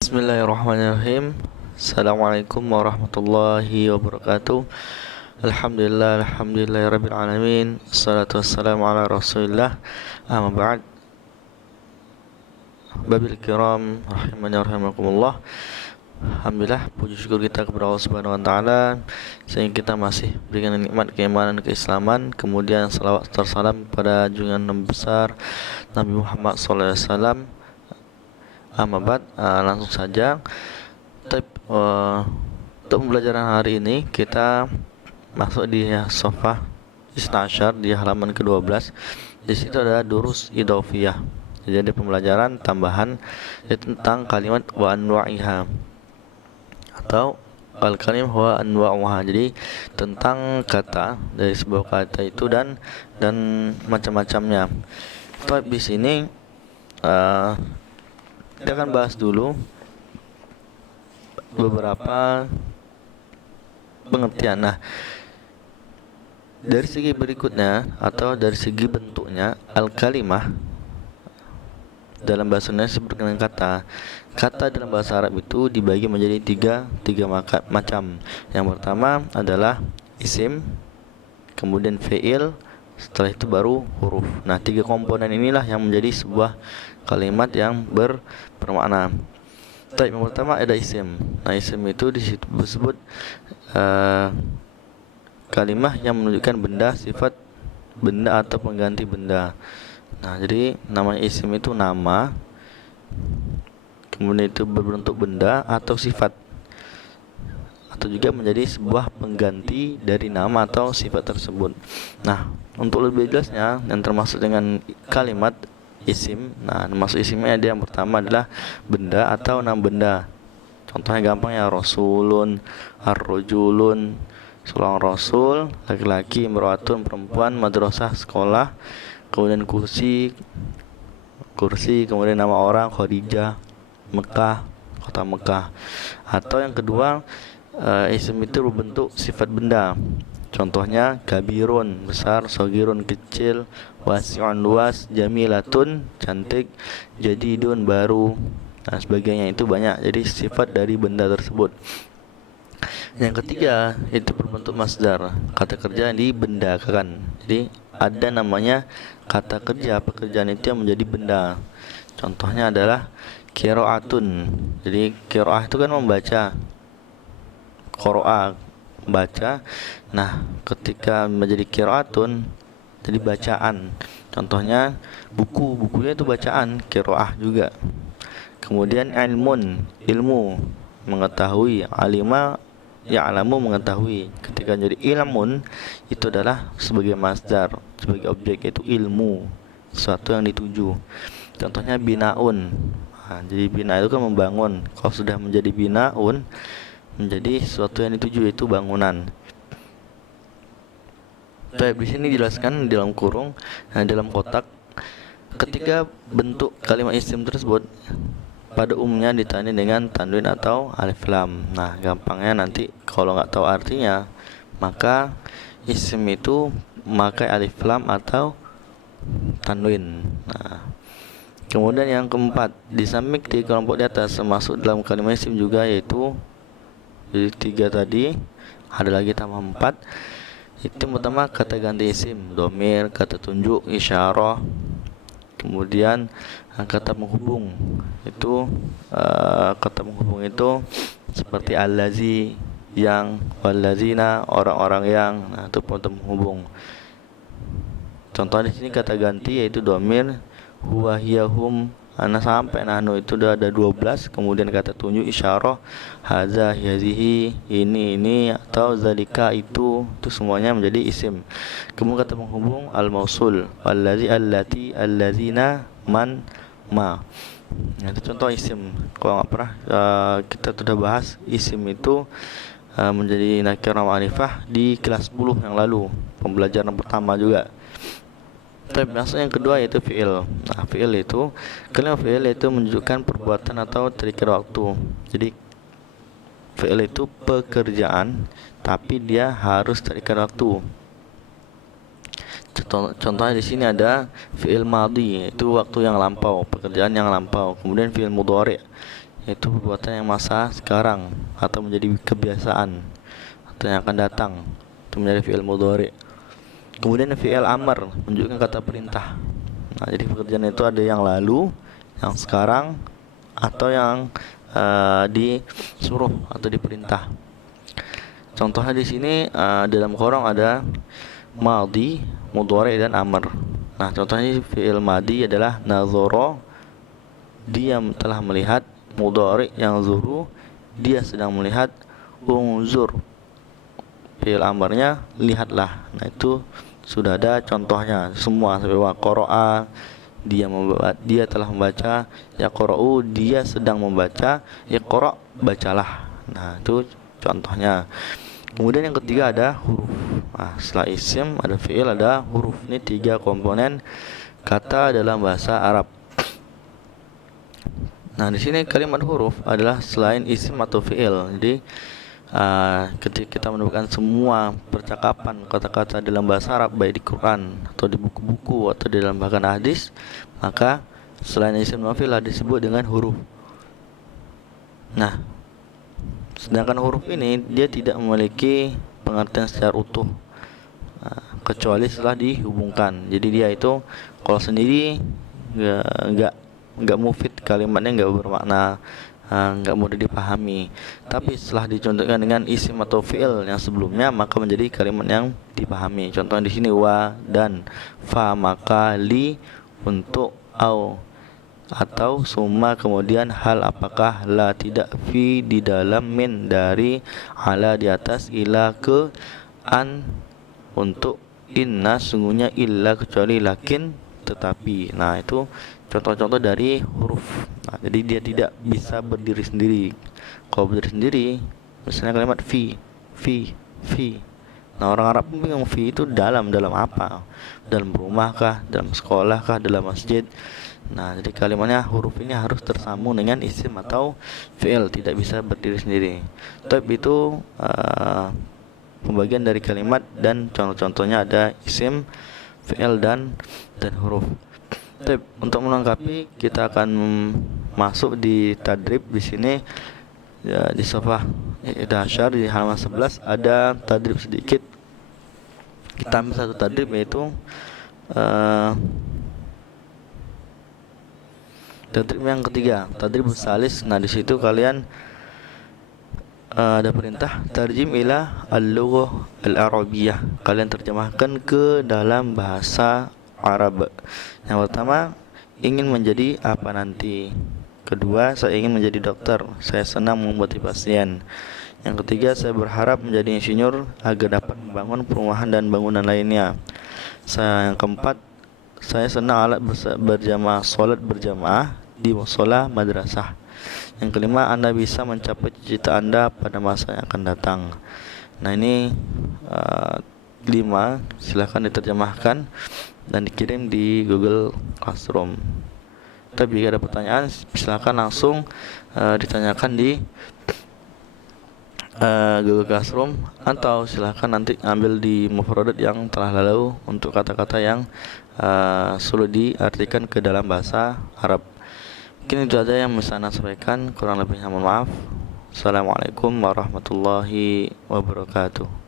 Bismillahirrahmanirrahim. Assalamualaikum warahmatullahi wabarakatuh. Alhamdulillahirabbil alamin. Assalatu wassalamu ala Rasulillah. Amma ba'd. Babil kiram rahimani rahimakumullah. Alhamdulillah, puji syukur kita kepada Allah Subhanahu wa taala sehingga kita masih berikan nikmat keimanan keislaman, kemudian salawat tersalam pada junjungan Nabi besar Nabi Muhammad sallallahu alaihi wasallam. Amma ba'd, langsung saja. Untuk pembelajaran hari ini kita masuk di Safhah Istashar di halaman ke-12. Di situ ada durus idhofiyah. Jadi ada pembelajaran tambahan tentang kalimat wa anwa'iha atau al-kalim wa anwa'uha. Jadi tentang kata dari sebuah kata itu dan macam-macamnya. Tapi di sini kita akan bahas dulu beberapa pengertian. Nah, dari segi berikutnya atau dari segi bentuknya, al-kalimah dalam bahasa Indonesia disebut dengan kata. Kata dalam bahasa Arab itu dibagi menjadi tiga macam. Yang pertama adalah isim, kemudian fi'il, setelah itu baru huruf. Nah, tiga komponen inilah yang menjadi sebuah kalimat yang bermakna. Yang pertama ada isim. Nah, isim itu disebut kalimah yang menunjukkan benda, sifat benda atau pengganti benda. Nah, jadi namanya isim itu nama, kemudian itu berbentuk benda atau sifat, atau juga menjadi sebuah pengganti dari nama atau sifat tersebut. Nah, untuk lebih jelasnya yang termasuk dengan kalimat isim, nah masuk isimnya ada yang pertama adalah benda atau nama benda. Contohnya gampang ya, rasulun, ar-rajulun, seorang rasul, laki-laki, imro'atun, perempuan, madrasah, sekolah, kemudian kursi, kemudian nama orang, Khadijah, Mekah, kota Mekah. Atau yang kedua, isim itu berbentuk sifat benda. Contohnya kabirun, besar, sogirun, kecil, wasi'un, luas, jamilatun, cantik, jadidun, baru, dan sebagainya. Itu banyak, jadi sifat dari benda tersebut. Yang ketiga, itu berbentuk masdar, kata kerja yang dibendakan. Jadi ada namanya kata kerja, pekerjaan itu yang menjadi benda. Contohnya adalah qiraatun. Jadi qiraah itu kan membaca, qiraah baca. Nah, ketika menjadi qiraatun jadi bacaan. Contohnya bukunya itu bacaan, qiraah juga. Kemudian ilmun, ilmu, mengetahui, alima ya'lamu, mengetahui. Ketika jadi ilmun itu adalah sebagai masdar, sebagai objek, yaitu ilmu, sesuatu yang dituju. Contohnya binaun. Nah, jadi bina itu kan membangun. Kalau sudah menjadi binaun, menjadi sesuatu yang dituju, yaitu bangunan. Baik, di sini dijelaskan di dalam kurung, dalam kotak, ketika bentuk kalimat isim tersebut pada umumnya ditandai dengan tanwin atau alif lam. Nah, gampangnya nanti kalau nggak tahu artinya, maka isim itu memakai alif lam atau tanwin. Nah, kemudian yang keempat, di samping tiga kelompok di atas termasuk dalam kalimat isim juga, yaitu jadi tiga tadi, ada lagi tambah 4. Itu pertama kata ganti isim, domir, kata tunjuk, isyarah, kemudian kata menghubung. Itu kata menghubung itu seperti allazi, yang, wallazina, orang-orang yang. Nah, itu kata menghubung. Contoh di sini kata ganti yaitu domir, huwa, hiya, hum, ana sampai nahnu, itu udah ada 12. Kemudian kata tunjuk isyarah, haza, hazihi, ini, atau zalika, itu semuanya menjadi isim. Kemudian kata penghubung al-mausul, allazi, allati, allazina, man, ma. Nah, itu contoh isim. Kalau nggak pernah kita sudah bahas isim itu menjadi nakirah ma'rifah di kelas 10 yang lalu, pembelajaran pertama juga. Tapi masuk yang kedua yaitu fi'il. Nah, fi'il itu, kalimat fi'il itu menunjukkan perbuatan atau terikat waktu. Jadi fi'il itu pekerjaan, tapi dia harus terikat waktu. Contohnya di sini ada fi'il madhi, itu waktu yang lampau, pekerjaan yang lampau. Kemudian fi'il mudhari, yaitu perbuatan yang masa sekarang atau menjadi kebiasaan atau yang akan datang, itu menjadi fi'il mudhari. Kemudian fi'il amr menunjukkan kata perintah. Nah, jadi pekerjaan itu ada yang lalu, yang sekarang, atau yang disuruh atau diperintah. Contohnya di sini dalam korong ada madhi, mudhari dan amr. Nah, contohnya fi'il madhi adalah nazara, dia telah melihat, mudhari yang zuru, dia sedang melihat, unzur, fi'il amrnya lihatlah. Nah, itu sudah ada contohnya semua sampai wa qara'a, dia telah membaca, yaqra'u, dia sedang membaca, iqra', bacalah. Nah, itu contohnya. Kemudian yang ketiga ada huruf. Nah, setelah isim ada fi'il, ada huruf. Ini 3 komponen kata dalam bahasa Arab. Nah, di sini kalimat huruf adalah selain isim atau fi'il. Jadi ketika kita menemukan semua percakapan kata-kata dalam bahasa Arab, baik di Quran atau di buku-buku atau di dalam bahkan hadis, maka selain isim dan fi'il disebut dengan huruf. Nah, sedangkan huruf ini dia tidak memiliki pengertian secara utuh, kecuali setelah dihubungkan. Jadi dia itu kalau sendiri nggak mufid, kalimatnya nggak bermakna, nggak mudah dipahami. Tapi setelah dicontohkan dengan isim atau fi'il yang sebelumnya, maka menjadi kalimat yang dipahami. Contohnya di sini wa dan, fa maka, li untuk, au atau, summa kemudian, hal apakah, la tidak, fi di dalam, min dari, ala di atas, ila ke, an untuk, inna sungguhnya, illa kecuali, lakin tetapi. Nah, itu contoh-contoh dari huruf. Nah, jadi dia tidak bisa berdiri sendiri. Kalau berdiri sendiri, misalnya kalimat fi, fi. Nah, orang Arab bingung, fi itu dalam apa? Dalam rumah kah, dalam sekolah kah, dalam masjid? Nah, jadi kalimatnya huruf ini harus tersambung dengan isim atau fi'il, tidak bisa berdiri sendiri. Tapi itu pembagian dari kalimat, dan contoh-contohnya ada isim, fi'il dan huruf. Tapi untuk melengkapi, kita akan masuk di tadrib di sini ya, di safhah 11 di halaman 11 ada tadrib sedikit. Kita ambil satu tadrib, yaitu tadrib yang ketiga, tadrib salis. Nah, di situ kalian ada perintah tarjim ila al-lughah al-arabiyyah. Kalian terjemahkan ke dalam bahasa Arab. Yang pertama, ingin menjadi apa nanti. Kedua, saya ingin menjadi dokter. Saya senang mengobati pasien. Yang ketiga, saya berharap menjadi insinyur agar dapat membangun perumahan dan bangunan lainnya. Yang keempat, saya senang alat berjamaah, sholat berjamaah di musola madrasah. Yang kelima, Anda bisa mencapai cita-cita Anda pada masa yang akan datang. Nah, ini 5, silahkan diterjemahkan dan dikirim di Google Classroom. Tapi jika ada pertanyaan, silahkan langsung ditanyakan di Google Classroom, atau silahkan nanti ambil di mufradat yang telah lalu untuk kata-kata yang sulit diartikan ke dalam bahasa Arab. Mungkin itu aja yang bisa saya sampaikan, kurang lebihnya mohon maaf. Assalamualaikum warahmatullahi wabarakatuh.